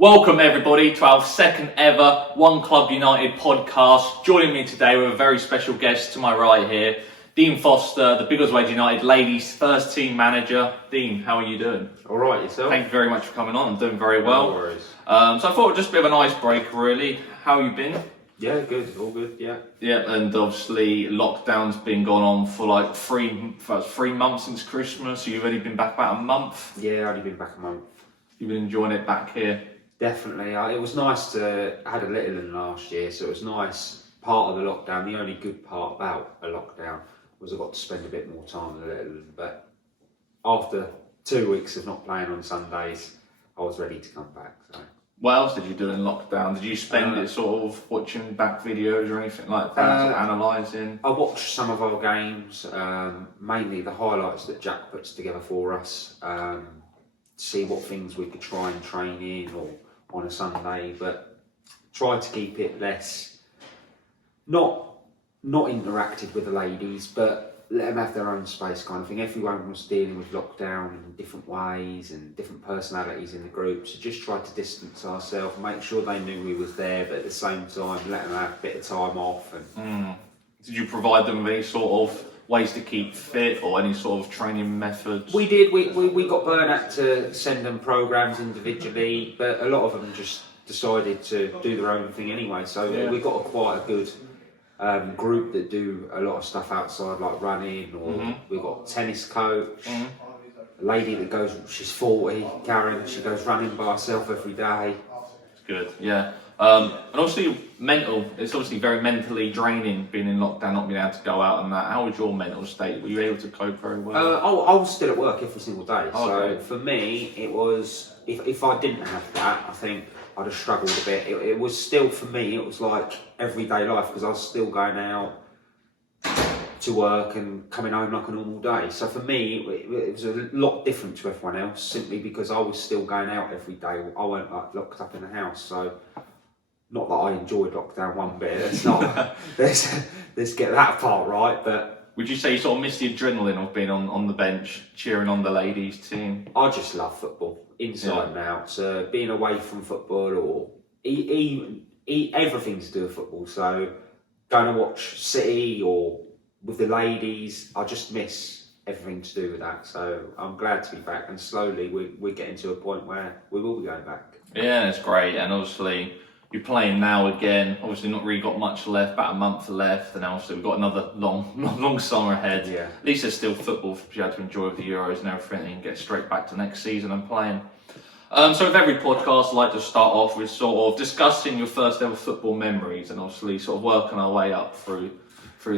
Welcome everybody to our second ever One Club United podcast. Joining me today with a very special guest to my right here, Dean Foster, the Biggleswade United ladies first team manager. Dean, how are you doing? All right, yourself? Thank you very much for coming on. I'm doing very well. No worries. So I thought it was just a bit of an icebreaker really. How you been? Yeah, good. All good, yeah. Yeah, and obviously lockdown's been going on for like 3 months since Christmas. So you've only been back about a month. Yeah, I've only been back a month. You've been enjoying it back here? Definitely. It was nice to... I had a little one last year, so it was nice. Part of the lockdown, the only good part about a lockdown was I got to spend a bit more time with the little one. But after 2 weeks of not playing on Sundays, I was ready to come back. So. What else did you do in lockdown? Did you spend it sort of watching back videos or anything like that, analysing? I watched some of our games, mainly the highlights that Jack puts together for us, see what things we could try and train in or on a Sunday, but try to keep it less, not interacted with the ladies, but let them have their own space kind of thing. Everyone was dealing with lockdown in different ways and different personalities in the group, so just try to distance ourselves, make sure they knew we was there, but at the same time let them have a bit of time off. And Did you provide them with any sort of ways to keep fit or any sort of training methods? We did. We got Bernat to send them programs individually, but a lot of them just decided to do their own thing anyway, so we got quite a good group that do a lot of stuff outside, like running, or we've got a tennis coach, a lady that goes, she's 40, Karen, she goes running by herself every day. It's good, yeah. And obviously it's obviously very mentally draining being in lockdown, not being able to go out and that. How was your mental state? Were you able to cope very well? I was still at work every single day, Okay. so for me it was, if I didn't have that, I think I'd have struggled a bit. It was still, for me, it was like everyday life, because I was still going out to work and coming home like a normal day. So for me, it was a lot different to everyone else, simply because I was still going out every day. I weren't like locked up in the house, so not that I enjoyed lockdown one bit. It's not. let's get that part right, but. Would you say you sort of missed the adrenaline of being on the bench, cheering on the ladies team? I just love football, inside and out. So being away from football, or everything to do with football. So going to watch City or with the ladies, I just miss everything to do with that. So I'm glad to be back, and slowly we're getting to a point where we will be going back. Yeah, it's great, and obviously you're playing now again. Obviously not really got much left, about a month left, and obviously we've got another long summer ahead. Yeah. At least there's still football for you to enjoy with the Euros and everything, and get straight back to next season and playing. So with every podcast, I like to start off with sort of discussing your first ever football memories, and obviously sort of working our way up through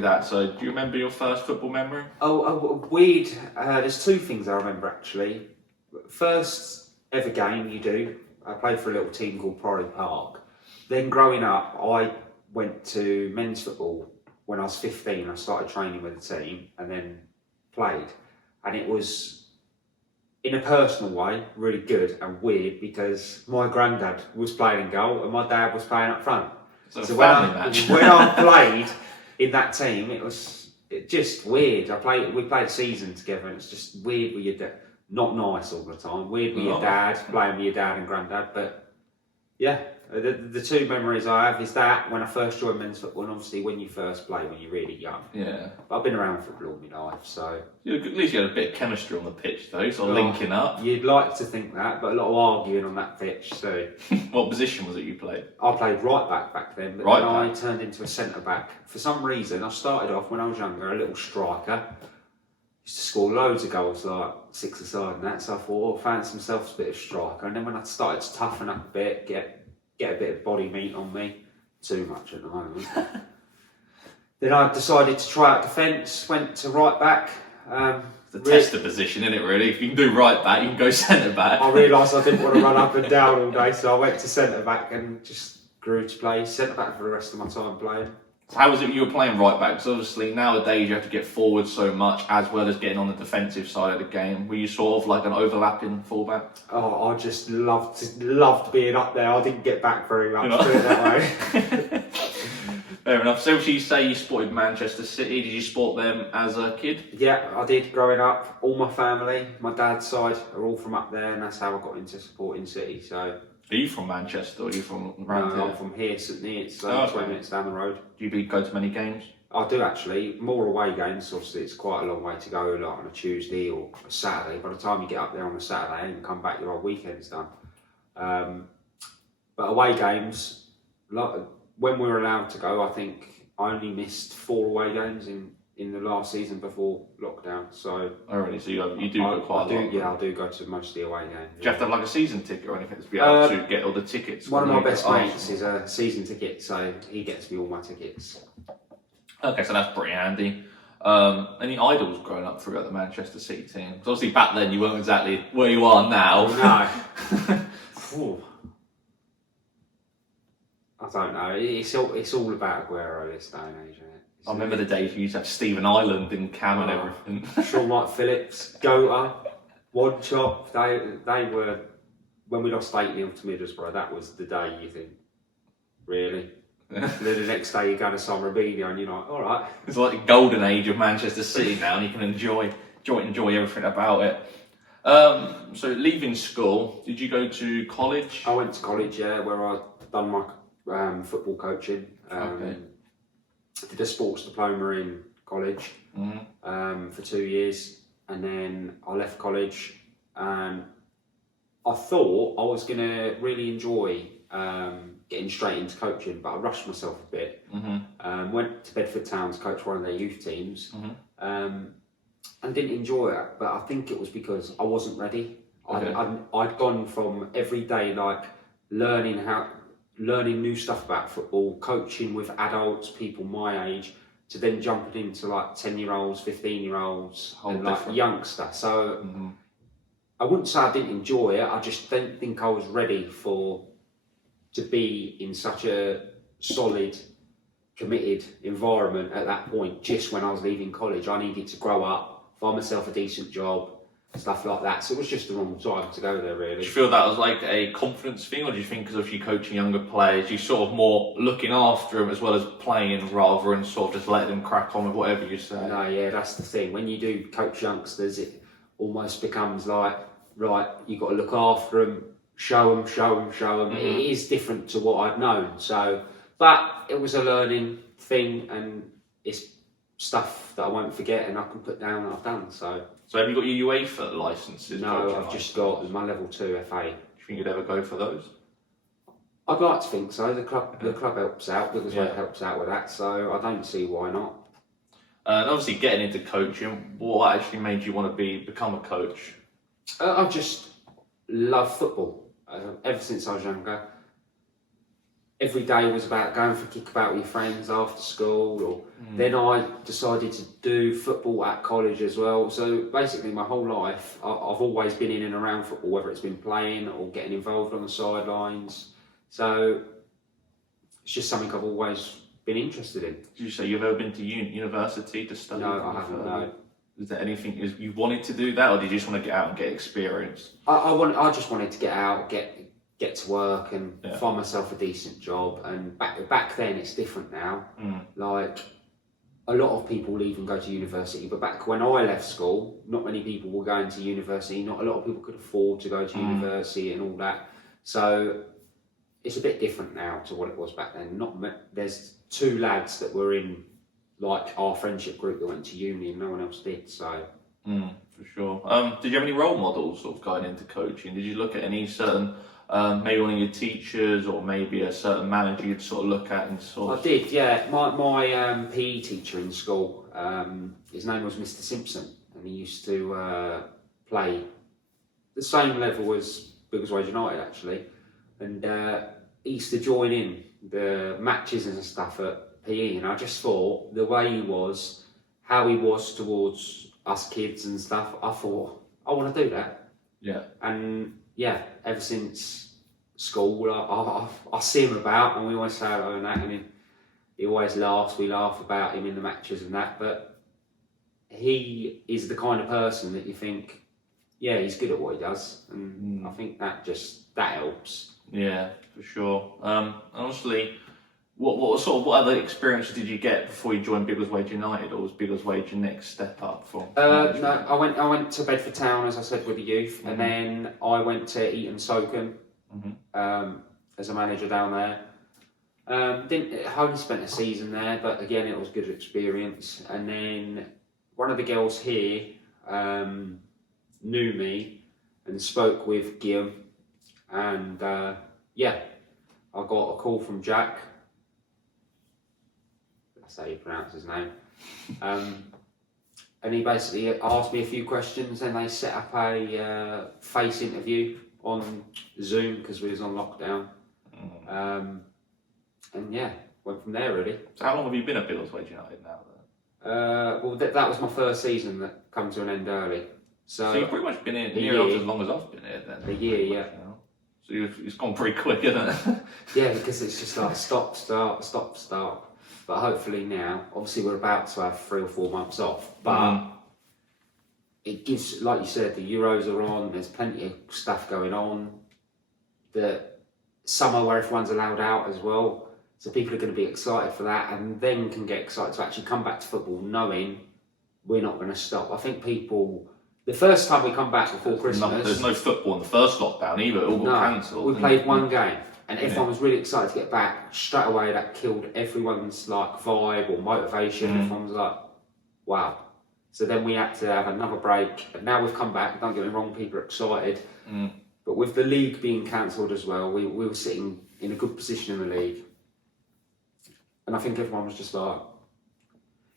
that. So do you remember your first football memory? Weird. There's two things I remember actually. First ever game you do, I played for a little team called Priory Park. Then growing up, I went to men's football when I was 15. I started training with the team and then played. And it was, in a personal way, really good and weird, because my granddad was playing in goal and my dad was playing up front. So when I played in that team, it was just weird. We played a season together, and it's just weird with your dad. Not nice all the time. Weird with your dad, playing with your dad and granddad. But yeah. The two memories I have is that when I first joined men's football, and obviously when you first play when you're really young. Yeah. But I've been around football all my life, so. At least you had a bit of chemistry on the pitch though, sort of linking up. You'd like to think that, but a lot of arguing on that pitch too. What position was it you played? I played right back then, but then I turned into a centre back. For some reason, I started off when I was younger, a little striker. Used to score loads of goals, like 6-a-side and that, so I thought, fancy myself a bit of striker. And then when I started to toughen up a bit, get a bit of body meat on me, too much at the moment. Then I decided to try out defence, went to right back. Test the position, isn't it really? If you can do right back, you can go centre back. I realised I didn't want to run up and down all day, so I went to centre back and just grew to play centre back for the rest of my time playing. So how was it you were playing right back? Because obviously nowadays you have to get forward so much, as well as getting on the defensive side of the game. Were you sort of like an overlapping fullback? Oh, I just loved being up there. I didn't get back very much, put it that way. Fair enough. So you say you supported Manchester City. Did you support them as a kid? Yeah, I did growing up. All my family, my dad's side, are all from up there, and that's how I got into supporting City. So, Are you from Manchester or are you from around I'm here? from here, St Neots, so Oh, okay. 20 minutes down the road. Do you go to many games? I do actually. More away games, obviously it's quite a long way to go, like on a Tuesday or a Saturday. By the time you get up there on a Saturday and come back, your whole weekend's done. But away games, like, when we were allowed to go, I think I only missed 4 away games in the last season before lockdown. So Oh, really? So you do go quite a lot? Yeah, I do go to most of the away games. Do you have to have like a season ticket or anything to be able to get all the tickets? One of when my you best go to mates is a season ticket, so he gets me all my tickets. Okay, so that's pretty handy. Any idols growing up throughout the Manchester City team? 'Cause obviously back then you weren't exactly where you are now. No. Ooh. I don't know. It's all about Aguero this day and age, isn't it? I remember the days you used to have Stephen Ireland in Cam and everything. Sean White Phillips, Gota, Wadchop, they were, when we lost 8-0 to Middlesbrough, that was the day you think, really? And then the next day you go to San Rubino and you're like, all right. It's like the golden age of Manchester City now, and you can enjoy everything about it. So leaving school, did you go to college? I went to college, yeah, where I done my football coaching. Okay. Did a sports diploma in college for 2 years, and then I left college, and I thought I was going to really enjoy getting straight into coaching, but I rushed myself a bit. Went to Bedford Town to coach one of their youth teams, and didn't enjoy it. But I think it was because I wasn't ready. Okay. I'd gone from every day like learning new stuff about football, coaching with adults, people my age, to then jumping into like 10-year-olds, 15-year-olds, and like youngster. So I wouldn't say I didn't enjoy it. I just don't think I was ready to be in such a solid, committed environment at that point. Just when I was leaving college, I needed to grow up, find myself a decent job, stuff like that. So it was just the wrong time to go there, really. Do you feel that was like a confidence thing, or do you think because of you coaching younger players, you sort of more looking after them as well as playing rather than sort of just letting them crack on with whatever you say? No, yeah, that's the thing. When you do coach youngsters, it almost becomes like, right, you've got to look after them, show them. It is different to what I've known. So, but it was a learning thing, and it's stuff that I won't forget and I can put down that I've done. So have you got your UEFA licences? no, I've just got my level 2 FA. Do you think you'd ever go for those? I'd like to think so. The club helps out. Biggleswade helps out with that, so I don't see why not. And obviously, getting into coaching, what actually made you want to become a coach? I just love football. Ever since I was younger, every day was about going for a kickabout with your friends after school. Or then I decided to do football at college as well. So basically, my whole life, I've always been in and around football, whether it's been playing or getting involved on the sidelines. So it's just something I've always been interested in. Did you say you've ever been to university to study? No, I haven't. No. Is there anything you wanted to do that, or did you just want to get out and get experience? I just wanted to get out, get to work, and find myself a decent job. And back then, it's different now. Like, a lot of people leave and go to university, but back when I left school, not many people were going to university. Not a lot of people could afford to go to university and all that. So it's a bit different now to what it was back then. There's 2 lads that were in like our friendship group that went to uni, and no one else did. So for sure. Did you have any role models sort of going into coaching? Did you look at any certain, maybe one of your teachers, or maybe a certain manager you'd sort of look at and sort of... I did, yeah. My PE teacher in school, his name was Mr. Simpson, and he used to play the same level as Biggleswade United, actually, and he used to join in the matches and stuff at PE, and I just thought the way he was, how he was towards us kids and stuff, I thought, I want to do that. Yeah. And yeah, ever since school, I see him about, and we always say hello and that, and he always laughs. We laugh about him in the matches and that, but he is the kind of person that you think, yeah, he's good at what he does, and I think that helps. Yeah, for sure. Honestly, what other experiences did you get before you joined Biggleswade United, or was Biggleswade your next step up from? No, I went to Bedford Town, as I said, with the youth, and then I went to Eton Soken as a manager down there. Only spent a season there, but again, it was a good experience. And then one of the girls here knew me and spoke with Guillaume, and I got a call from Jack. That's how you pronounce his name. And he basically asked me a few questions, and they set up a face interview on Zoom because we was on lockdown. And went from there really. So how long have you been at Biggleswade United now then? That was my first season that come to an end early. So you've pretty much been here as long as I've been here then. A year, yeah. So it's gone pretty quick, isn't it? Yeah, because it's just like stop, start, stop, start. But hopefully now, obviously we're about to have 3 or 4 months off, but it gives, like you said, the Euros are on, there's plenty of stuff going on. The summer where everyone's allowed out as well, so people are going to be excited for that, and then can get excited to actually come back to football knowing we're not going to stop. I think people, the first time we come back before Christmas... There's no football in the first lockdown either, it all got cancelled. We played one game. And everyone was really excited to get back. Straight away, that killed everyone's vibe or motivation. Everyone was like, "Wow!" So then we had to have another break. And now we've come back. Don't get me wrong, people are excited. But with the league being cancelled as well, we were sitting in a good position in the league. And I think everyone was just like,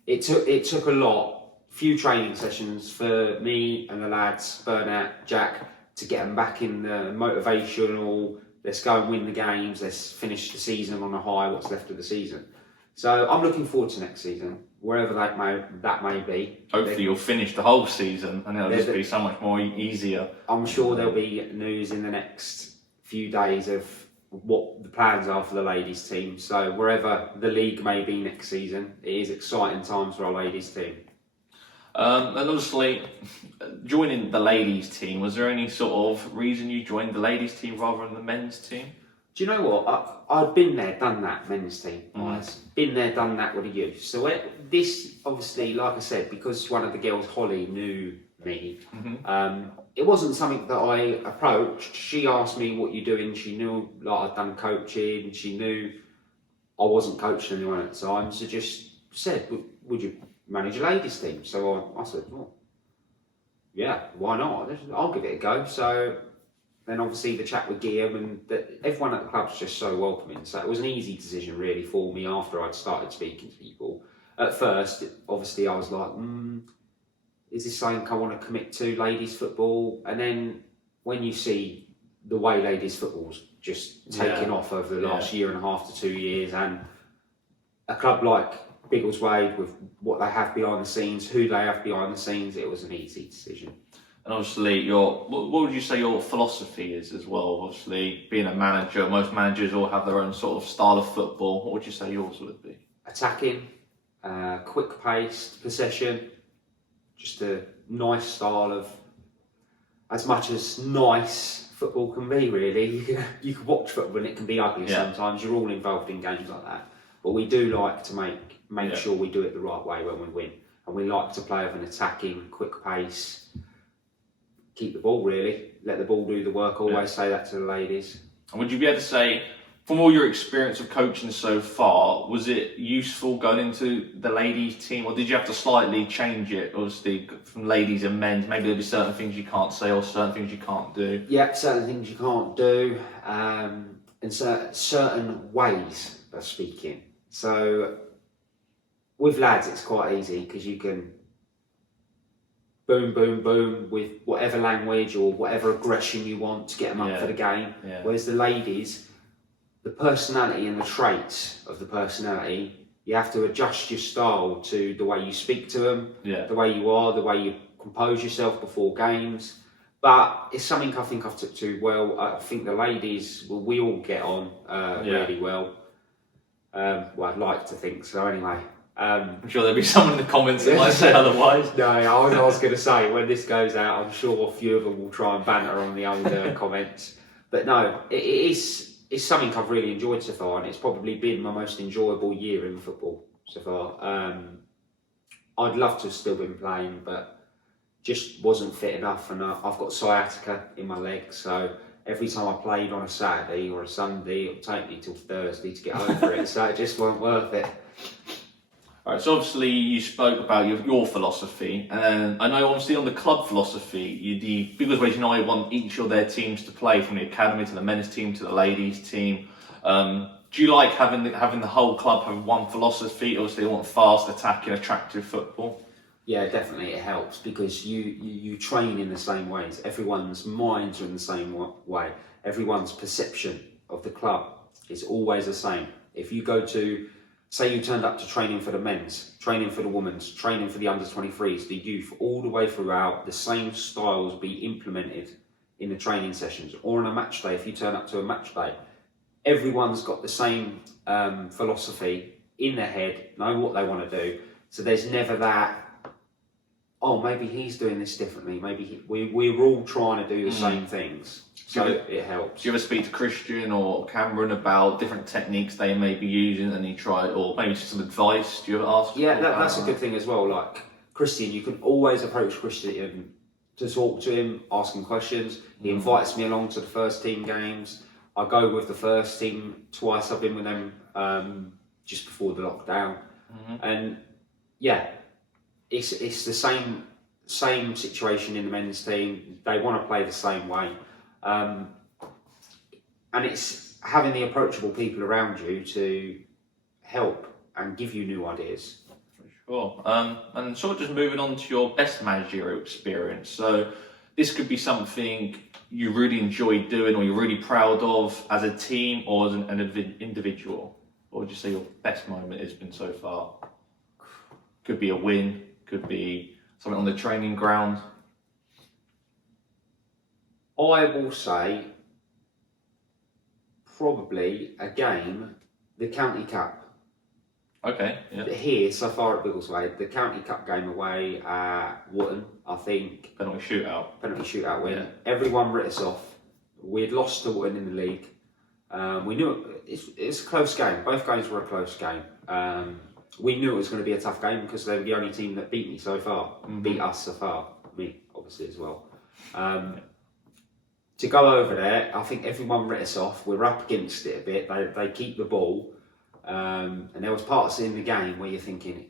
it took a lot, few training sessions for me and the lads, Bernat, Jack, to get them back in the motivational. Let's go and win the games. Let's finish the season on a high. What's left of the season? So I'm looking forward to next season, wherever that may be. Hopefully you'll finish the whole season, and it'll just be so much more easier. I'm sure there'll be news in the next few days of what the plans are for the ladies team. So wherever the league may be next season, it is exciting times for our ladies team. And obviously, joining the ladies team, was there any sort of reason you joined the ladies team rather than the men's team? Do you know what? I've been there, done that, men's team. Been there, done that with the youth. So this, obviously, like I said, because one of the girls, Holly, knew me, it wasn't something that I approached. She asked me, what you doing? She knew I'd done coaching. She knew I wasn't coaching anyone at the time. So just said, would you manage a ladies team? So I said, well, yeah, why not? I'll give it a go. So then obviously the chat with Guillaume and everyone at the club's just so welcoming. So it was an easy decision really for me after I'd started speaking to people. At first, obviously I was like, is this something I want to commit to, ladies football? And then when you see the way ladies football's just taken off over the last year and a half to 2 years, and a club like Biggleswade, with what they have behind the scenes, who they have behind the scenes, it was an easy decision. And obviously, what would you say your philosophy is as well? Obviously, being a manager, most managers all have their own sort of style of football. What would you say yours would be? Attacking, quick-paced possession, just a nice style of, as much as nice football can be, really. You can watch football and it can be ugly sometimes. You're all involved in games like that. But we do like to make sure we do it the right way when we win. And we like to play with an attacking, quick pace, keep the ball really, let the ball do the work. Always say that to the ladies. And would you be able to say, from all your experience of coaching so far, was it useful going into the ladies team, or did you have to slightly change it, obviously, from ladies and men's? Maybe there'll be certain things you can't say or certain things you can't do. Yeah, certain things you can't do, and certain ways of speaking. So with lads, it's quite easy because you can boom, boom, boom with whatever language or whatever aggression you want to get them up for the game. Yeah. Whereas the ladies, the personality and the traits of the personality, you have to adjust your style to the way you speak to them, the way you are, the way you compose yourself before games. But it's something I think I've took to well. I think the ladies, we all get on really well. Well, I'd like to think so anyway. I'm sure there'll be someone in the comments that might say otherwise. No, I was going to say, when this goes out, I'm sure a few of them will try and banter on the older comments. But no, it is it's something I've really enjoyed so far, and it's probably been my most enjoyable year in football so far. I'd love to have still been playing, but just wasn't fit enough, and I've got sciatica in my leg, so every time I played on a Saturday or a Sunday, it would take me till Thursday to get over it, so it just wasn't worth it. Right, so obviously you spoke about your philosophy, and I know obviously on the club philosophy, the Biggleswade United want each of their teams to play, from the academy to the men's team to the ladies team. Do you like having the whole club have one philosophy? Obviously, they want fast, attacking, attractive football. Yeah, definitely it helps, because you train in the same ways. Everyone's minds are in the same way. Everyone's perception of the club is always the same. If you go to, say you turned up to training for the men's, training for the women's, training for the under-23s, the youth, all the way throughout, the same styles be implemented in the training sessions. Or on a match day, if you turn up to a match day, everyone's got the same philosophy in their head, know what they want to do. So there's never that, oh, maybe he's doing this differently. Maybe we're all trying to do the same things. So it helps. Do you ever speak to Christian or Cameron about different techniques they may be using, and you try, or maybe just some advice? Do you ever ask? Yeah, that's a good thing as well. Like Christian, you can always approach Christian to talk to him, ask him questions. He invites me along to the first team games. I go with the first team twice. I've been with them just before the lockdown, and yeah, it's the same situation in the men's team. They want to play the same way, and it's having the approachable people around you to help and give you new ideas. Sure. And sort of just moving on to your best managerial experience. So this could be something you really enjoyed doing, or you're really proud of as a team or as an individual. What would you say your best moment has been so far? Could be a win, could be something on the training ground. I will say probably a game, the County Cup. Okay, yeah. Here, so far at Biggleswade, the County Cup game away at Wootton, I think. Penalty shootout win. Yeah. Everyone writ us off. We'd lost to Wootton in the league. We knew it's a close game. Both games were a close game. We knew it was going to be a tough game because they were the only team that beat me so far. Beat us so far. Me, obviously, as well. To go over there, I think everyone writ us off. We're up against it a bit. They keep the ball. And there was parts in the game where you're thinking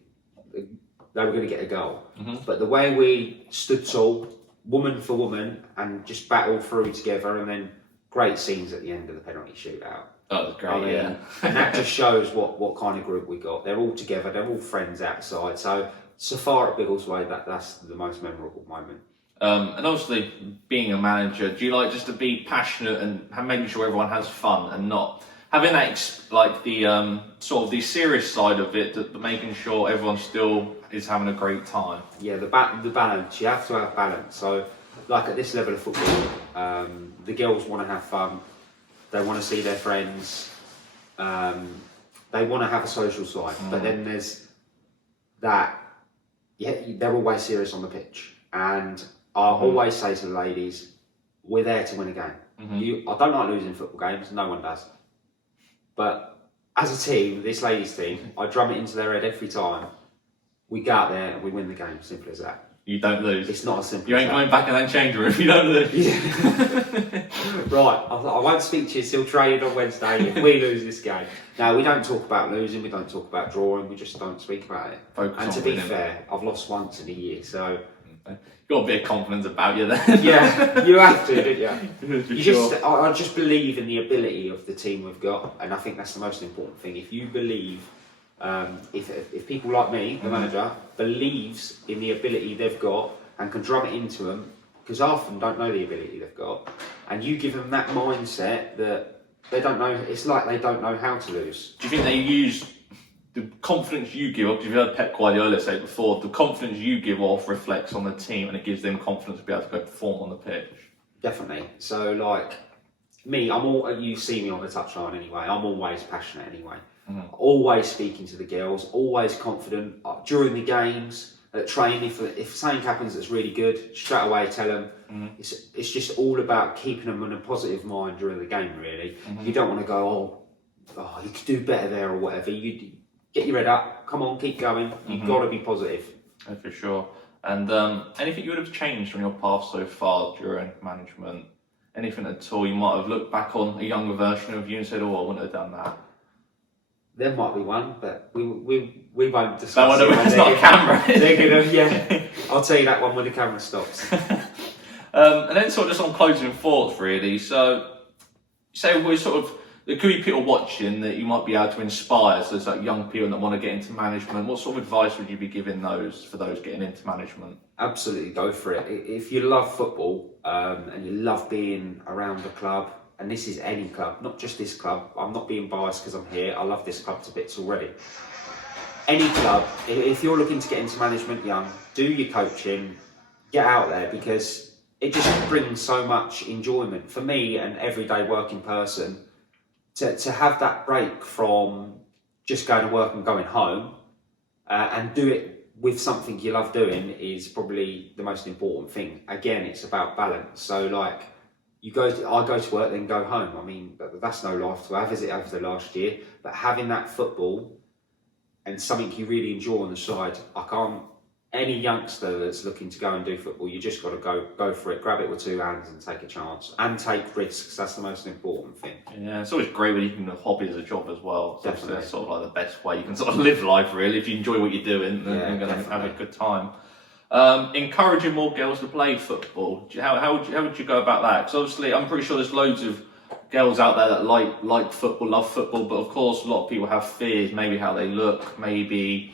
they were going to get a goal. But the way we stood tall, woman for woman, and just battled through together, and then great scenes at the end of the penalty shootout. That was great, yeah. And that just shows what kind of group we got. They're all together, they're all friends outside. So far at Biggleswade, that's the most memorable moment. And obviously, being a manager, do you like just to be passionate and making sure everyone has fun and not having that the sort of the serious side of it, that making sure everyone still is having a great time? Yeah, the balance. You have to have balance. So, like at this level of football, the girls want to have fun. They want to see their friends. They want to have a social side. But then there's that. Yeah, they're always serious on the pitch, and I always say to the ladies, "We're there to win a game." I don't like losing football games. No one does. But as a team, this ladies' team, I drum it into their head every time. We go out there and we win the game. Simple as that. You don't lose. It's not as simple. You ain't going back in that change room if you don't lose. Yeah. Right. I won't speak to you till training on Wednesday if we lose this game. No, we don't talk about losing. We don't talk about drawing. We just don't speak about it. And to be fair, I've lost once in a year, so. You've got a bit of confidence about you then. Yeah, you have to, don't you? Sure. I just believe in the ability of the team we've got, and I think that's the most important thing. If you believe, if people like me, the manager, believes in the ability they've got and can drum it into them, because half of them don't know the ability they've got, and you give them that mindset that they don't know, it's like they don't know how to lose. Do you think they use the confidence you give off? You've heard Pep Guardiola say it before, the confidence you give off reflects on the team and it gives them confidence to be able to go perform on the pitch? Definitely. So like me, you see me on the touchline anyway, I'm always passionate anyway. Always speaking to the girls, always confident during the games. at training. If something happens that's really good, straight away tell them. It's just all about keeping them in a positive mind during the game, really. You don't want to go, oh, you could do better there or whatever. You get your head up, come on, keep going. You've got to be positive. Yeah, for sure. And anything you would have changed from your path so far during management? Anything at all you might have looked back on a younger version of you and said, oh, I wouldn't have done that? There might be one, but we won't discuss it. It's not a camera. They're gonna, I'll tell you that one when the camera stops. And then sort of just on closing thoughts, really. So, say we're sort of, there could be people watching that you might be able to inspire. So it's like young people that want to get into management. What sort of advice would you be giving for those getting into management? Absolutely, go for it. If you love football and you love being around the club, and this is any club, not just this club. I'm not being biased because I'm here. I love this club to bits already. Any club, if you're looking to get into management young, do your coaching, get out there, because it just brings so much enjoyment. For me, an everyday working person, to have that break from just going to work and going home and do it with something you love doing is probably the most important thing. Again, it's about balance. So like, I go to work, then go home. I mean, that's no life to have, is it, over the last year? But having that football and something you really enjoy on the side, any youngster that's looking to go and do football, you just got to go for it, grab it with two hands and take a chance and take risks. That's the most important thing. Yeah, it's always great when you can have hobby as a job as well. So Definitely. that's sort of like the best way you can sort of live life, really. If you enjoy what you're doing, then you're going to have a good time. Encouraging more girls to play football. How would you go about that? Because obviously, I'm pretty sure there's loads of girls out there that like football, love football, but of course, a lot of people have fears. Maybe how they look, maybe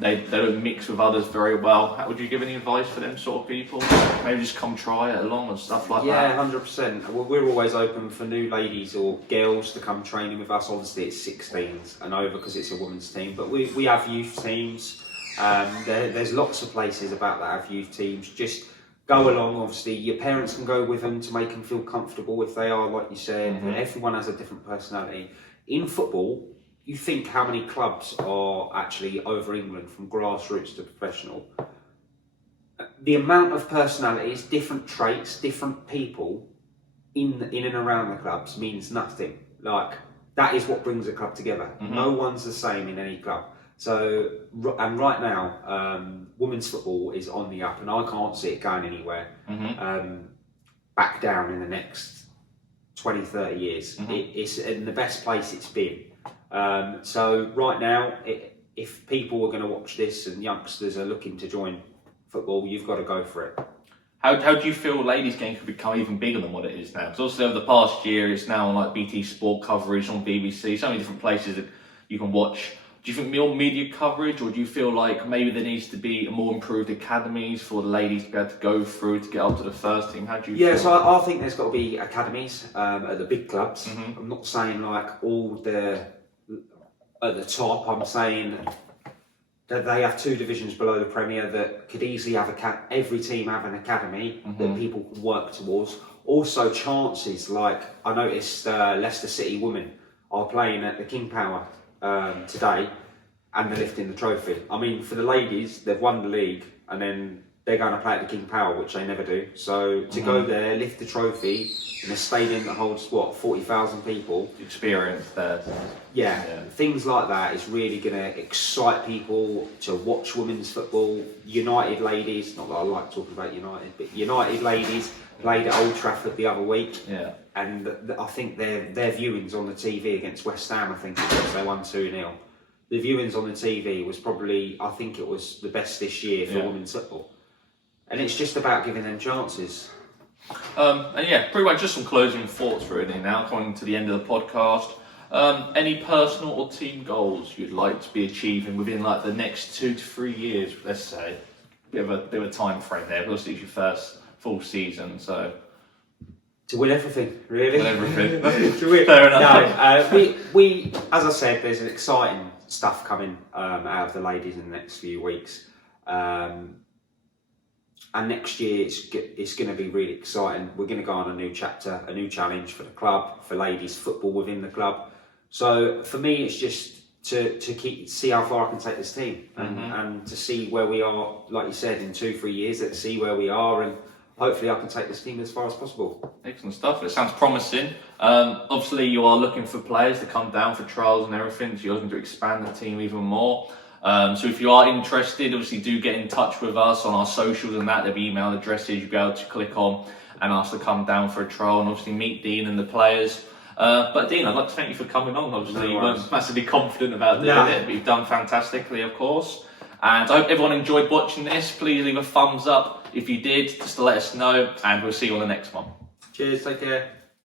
they don't mix with others very well. Would you give any advice for them sort of people? Maybe just come try it along and stuff like that. Yeah, 100%. Well, we're always open for new ladies or girls to come training with us. Obviously, it's 16s and over because it's a women's team, but we have youth teams. There's lots of places about that have youth teams. Just go along. Obviously, your parents can go with them to make them feel comfortable if they are, like you said. Everyone has a different personality. In football, you think how many clubs are actually over England from grassroots to professional. The amount of personalities, different traits, different people in and around the clubs means nothing. Like, that is what brings a club together. No one's the same in any club. So, and right now, women's football is on the up, and I can't see it going anywhere back down in the next 20, 30 years. It's in the best place it's been. So right now, if people are going to watch this and youngsters are looking to join football, you've got to go for it. How do you feel ladies' game could become even bigger than what it is now? Because also over the past year, it's now on like BT Sport coverage on BBC, so many different places that you can watch. Do you think more media coverage, or do you feel like maybe there needs to be more improved academies for the ladies to be able to go through to get up to the first team? How do you feel? So I think there's got to be academies at the big clubs. I'm not saying like all at the top. I'm saying that they have two divisions below the Premier that could easily have every team have an academy that people can work towards. Also chances, like I noticed Leicester City women are playing at the King Power today, and they're lifting the trophy. I mean, for the ladies, they've won the league, and then they're going to play at the King Power, which they never do. So to go there, lift the trophy in a stadium that holds 40,000 people. Experience there. Yeah, things like that is really going to excite people to watch women's football. United ladies, not that I like talking about United, but United ladies played at Old Trafford the other week. Yeah. And I think their viewings on the TV against West Ham, I think it was, they won 2-0. The viewings on the TV was probably, I think it was the best this year for women's football. And it's just about giving them chances. And yeah, pretty much just some closing thoughts really now, coming to the end of the podcast. Any personal or team goals you'd like to be achieving within like the next 2 to 3 years, let's say? Bit of a time frame there, obviously it's your first full season, so... To win everything, really. Win everything. To win. Fair enough. No, we, as I said, there's an exciting stuff coming out of the ladies in the next few weeks. And next year it's going to be really exciting. We're going to go on a new chapter, a new challenge for the club, for ladies football within the club. So for me, it's just to see how far I can take this team and to see where we are, like you said, in 2-3 years. Let's see where we are, and hopefully I can take this team as far as possible. Excellent stuff. It sounds promising. Obviously, you are looking for players to come down for trials and everything. So you're looking to expand the team even more. So if you are interested, obviously do get in touch with us on our socials and that. There'll be email addresses you'll be able to click on and ask to come down for a trial and obviously meet Dean and the players. But Dean, I'd like to thank you for coming on. Obviously, you weren't massively confident about doing it, but you've done fantastically, of course. And I hope everyone enjoyed watching this. Please leave a thumbs up if you did, just to let us know, and we'll see you on the next one. Cheers, take care.